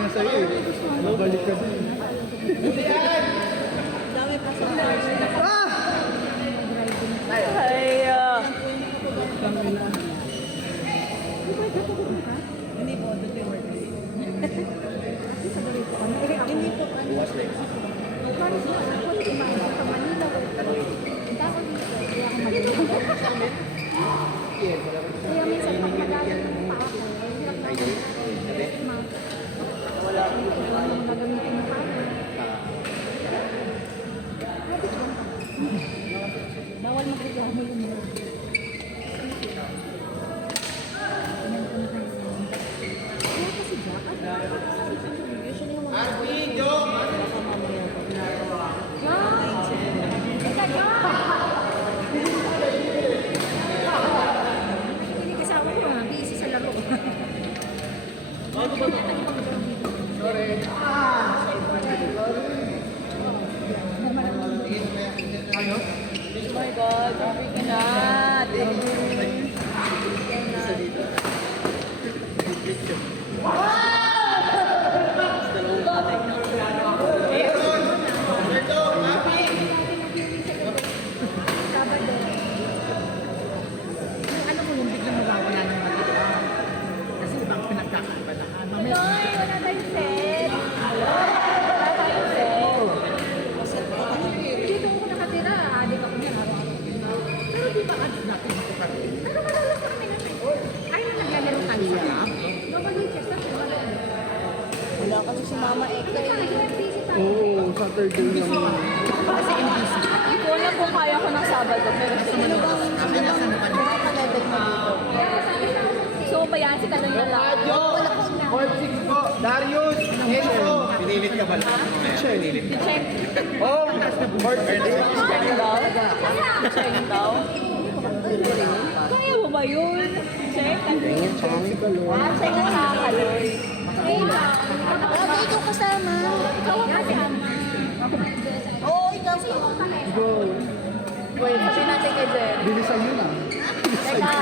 nga sa'yo eh. Mabalik ka din. Dami pa sa Ay, Hindi po, doon yung work. Hindi po. Bukas lang. Kaya minsan pag nagalit pa ako, hirap na ako. Wala akong gagamitin mo pa ako. Bawal magreklamo yun. Kaya kasi Jack, Usually yung mga... Arvido! Ika, Jack! Hindi kasama ko, busy sa laro. Sorry. oh my God, grabe ka na. Sabado. Ano mo yung biglang mawawala ng matira? Kasi ibang pinagkakabalahan. Mamaya, Noy, wala tayong set. Wala tayong set. Dito ako nakatira. Adik ako niyan, araw-araw. pero di ba ads natin ito pa rin? Pero madalas na kami natin. Ay, na naglalaro tayo sa app. Nobody checks na kung wala. Wala kasi si Mama Eka. Busy tayo. Oo, Saturday lang. Kasi NBC. Hindi ko alam kung kaya ko ng Sabado, pero sino bang Nakalasan na kanina. nakalevel mo dito? So, bayansi ka lang yung lang. Court 6 po. Darius! Enzo! Pinilit ka ba lang? Pinilit ka. Check. Oh! Court 6. Check daw. Check daw. Kaya mo ba yun? Check. Check na nakakaloy. Ikaw kasama. Ikaw ang kasama. Oo, ikaw. Go. Wait, sabihin natin kay Jen. Bilisan yun ah. Teka.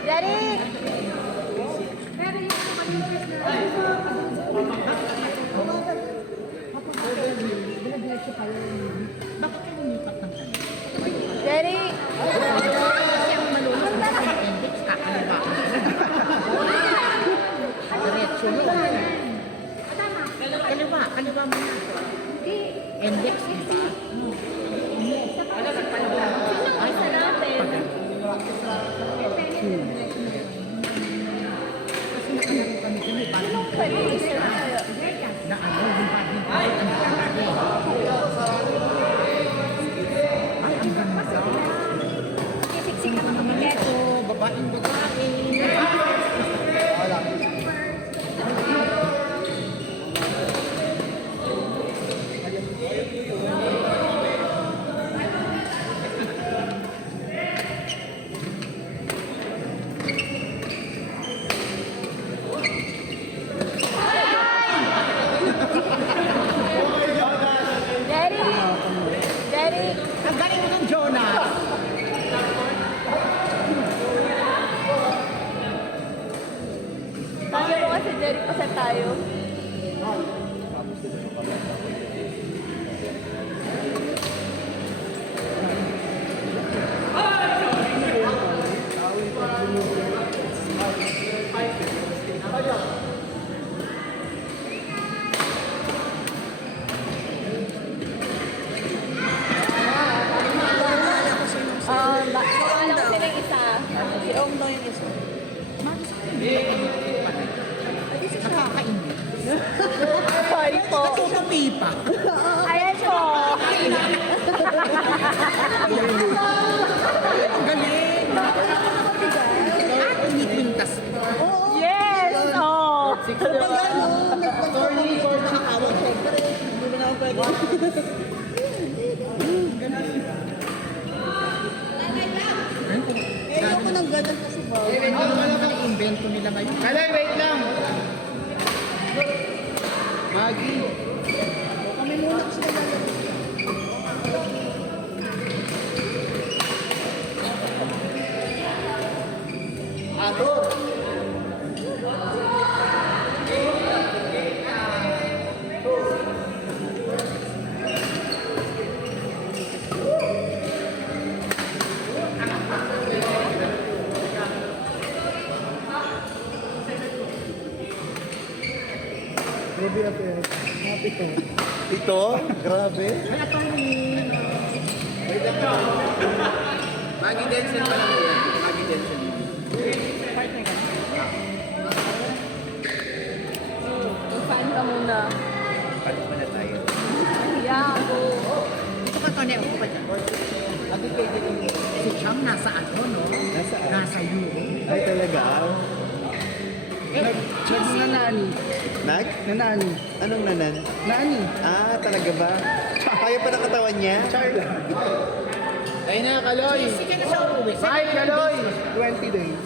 Derek! Pero yung malinis na Dinadiretso pa yun. Bakit kayo lumipat ng kanina? Derek! Kasi ang malulot na sa index, kakaliwa. Diretso yun. Kaliwa mo na. Index, di ba? Ay, sa natin. Kasi nakalaro kami bagong Pwede isa na sa'yo. na ano, yung bagong ay, ang ganda. Siksik ka mga maget. Ito, babaeng babae. Derek! Derek! Ang galing mo ng Jonas. Sabi mo kasi Derek pa tayo. Alam ko sila yung isa. Si Ong daw yung isa. Nakakainis. Sorry po. Natutupi pa. Ayan po. Ang galing. Tumikwintas pa. Yes! Oh! Attorney, court 6 po. Hindi mo na pwede. Ayoko ng ganun kasi ba? Ano naman ang invento nila ngayon? Kalay, wait lang. Maggie. Kami muna kasi naglalaro. Ador. Ito? Grabe. May attorney. Maggie Denson pa lang yan. Maggie Denson. Partner ka. Mag-fan ka muna. Paano pa na tayo? Yeah, go. Gusto ka attorney ako ba dyan? Si Chang nasa ano, no? Nasaan? Nasa UE. Ay talaga? Nanani. Nag? Nanani. Anong nanan? Nani. Ah, talaga ba? Kaya pa ng katawan niya? Charla. Ay na, Kaloy! Sige na siya umuwi. Ay, Kaloy! 20 days.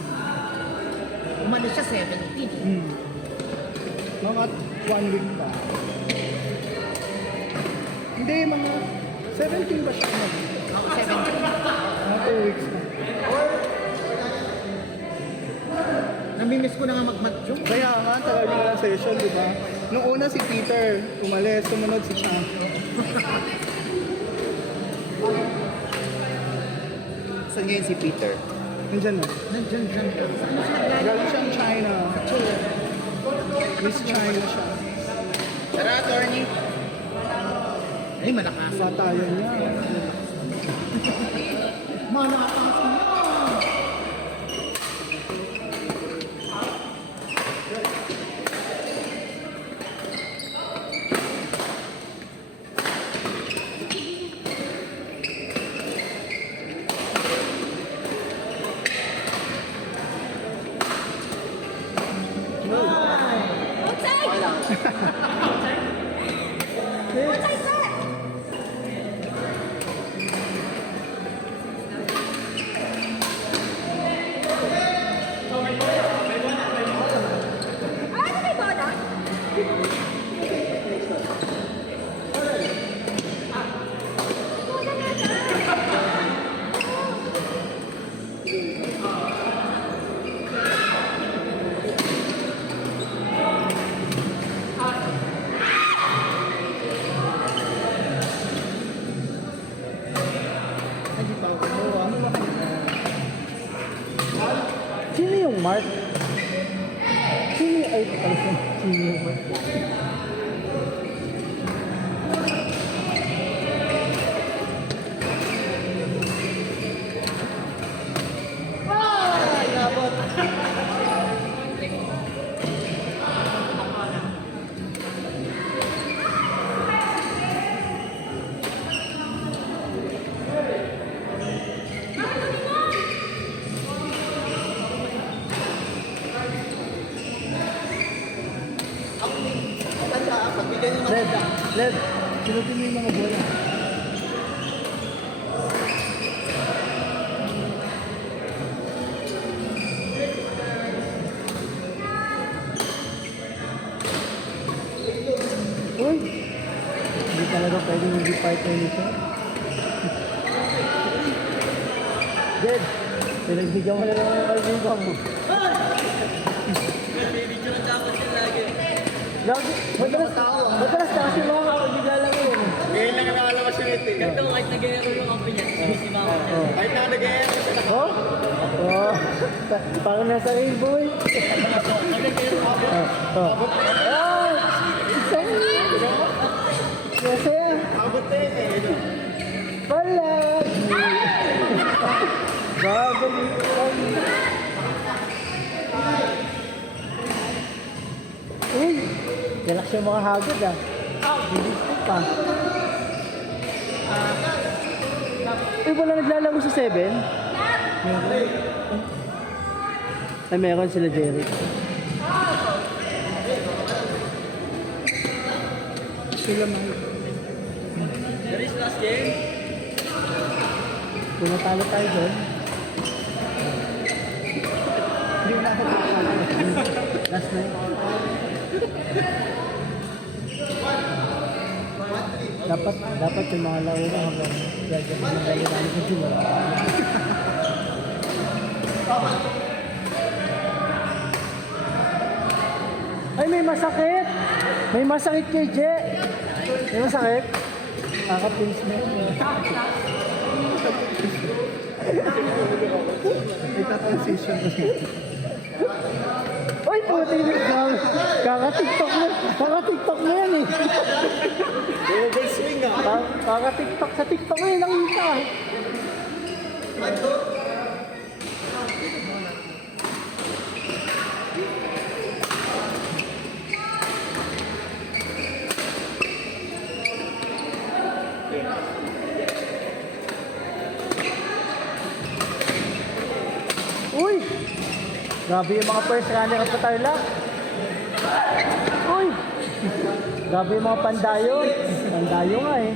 Umalis siya 17. Mga 1 week pa. Hindi, mga 17 ba siya? Ako 17. Mga 2 weeks pa. Namimiss ko na nga mag-match. Kaya nga, tagal yung walang session, di ba? Nung una si Peter, umalis, sumunod si Chang. Saan ngayon si Peter? Nandiyan na. Nandiyan dyan ka. Saan mo siya naglalagay? Galing siyang China. Chair. Miss China siya. Tara, attorney! Ay, malakas. Patayan niya. Malakas niya. Ano may bola? Sino yung Mark? Sino yung... Ay, sino yung Mark? Led, sinutin mo yung mga bola. Uy! Hindi talaga pwedeng hindi partner nito. Jed, pinagbigyan mo na naman ang kaibigan mo. Madalas na kasi mga kakabigla lang yun. Ngayon lang nakalabas yung ito. Ganito, kahit nag-aero yung company niya, si Mama. Kahit na nag-e-air ka sa Oh? Oh. Parang nasa rainbow eh. Oh. Ah! Masaya. abot na yun eh. Balag! Babalik kami. Uy! Galak siya mga hagod ah. Bilistik pa. Uy, wala naglalaro sa 7? Meron. Ay, meron sila Jerry. Sila man. There is last game. Kung natalo tayo doon. Hindi na ako last night. Dapat yung mga laro na habang gagawin ng gagawin ko sila. Ay, may masakit! May masakit kay Je! May masakit? Kakapins mo yun. Ita-transition na yun. Uy, puti. Kaka-tiktok mo. Kaka-tiktok mo yan eh. Double swing ah. Kaka-tiktok sa tiktok mo yun. Nakita. Uy! Grabe yung mga first runner up sa Tarlac. Uy! Grabe yung mga pandayo. Pandayo nga eh.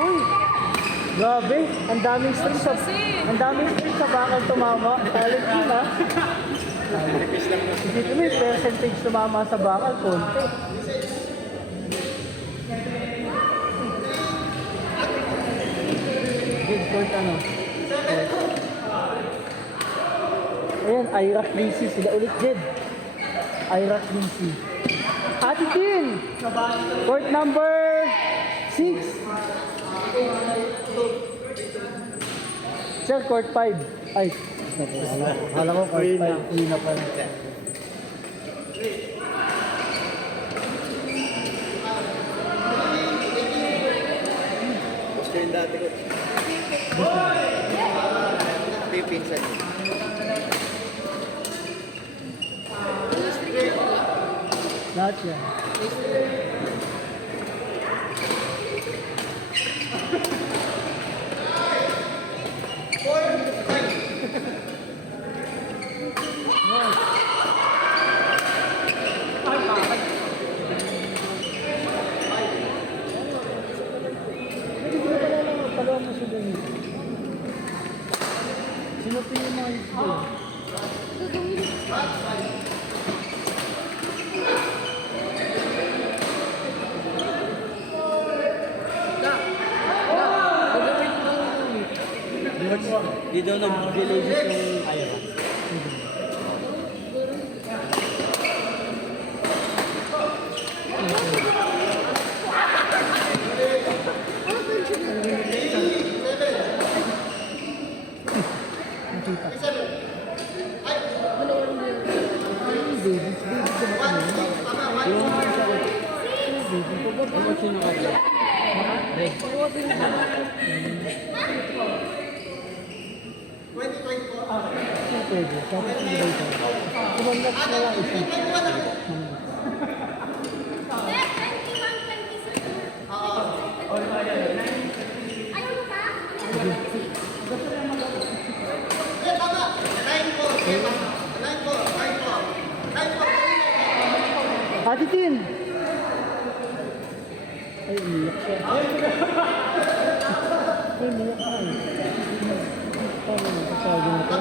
Uy! Grabe, ang daming string sa bakal tumama. Talent yun ha. Dito may percentage tumama sa bakal, konti. Good court ano. Ayan, IRAC BC sila ulit, Jed. IRAC BC. Ate Tin! Court number 6. Sir, court 5. Ay, hala ko court 5. Hindi na pala. Gusto yung dati ko. Pipinsan. Lahat yan. Sino po yung mga ito? Di daw nag-villages yung Ira. Pwede. Tapos yung dito. Kumandak na lang isa. Ate Tin! Ay, umiyak siya. Ay, umiyak ka eh. Paano na? Kasawag na ito?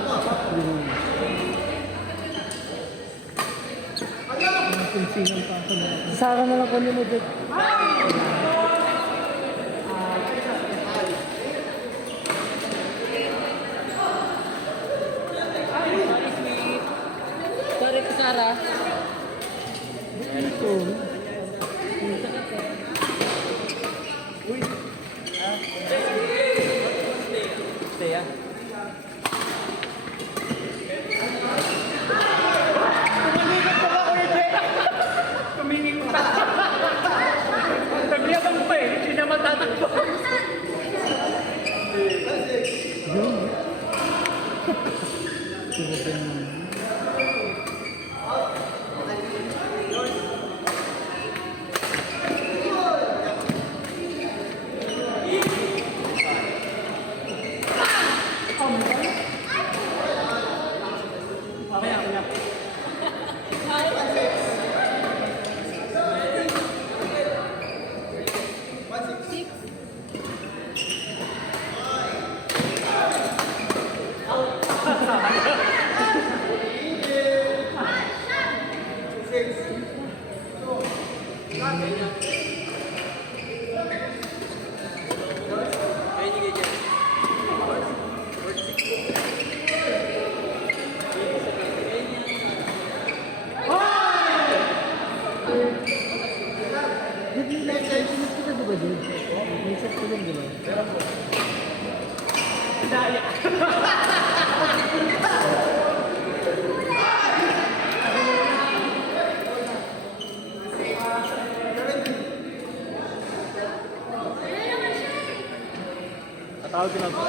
Sara na lang kunin mo dito. Sorry po, Sarah. Ito. Stay ah. Tatawag ko na po.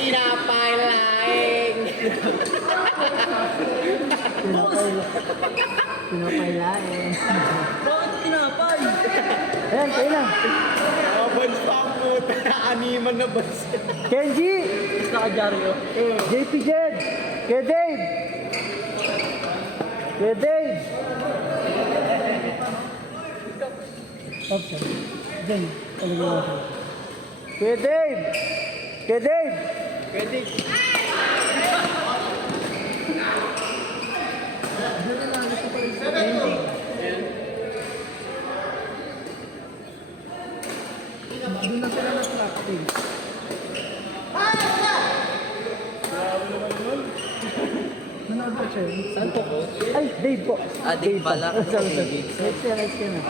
Tinapay laing. Pinapay lain. Bakit tinapay? Ayan, kayo na. Abans pa ang puta. Animan na bans. Kenji! Mas naka-Jaryo. JP Jed! Kuya Dave! Kuya Dave! Option. Diyan. Talaga ako. Kuya Dave! Kuya Dave! Pwede. Doon na sila nag-practice. Manood ba siya? Saan po ko? Ay, Dave po. Ah, Dave pala. Sorry, sorry. Dave. Next year, next year na.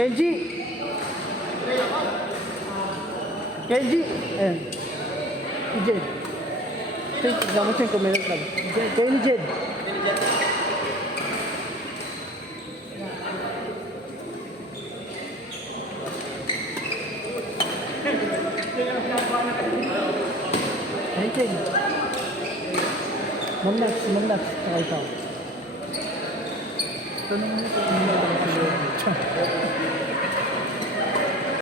Kenji! Kenji! Ayan. Si Jed. Gamot siya kung meron lang. Kayo ni Jed. Ayan, Jed. Mamnax, saka ikaw. Tanong mo kung ano ba sila.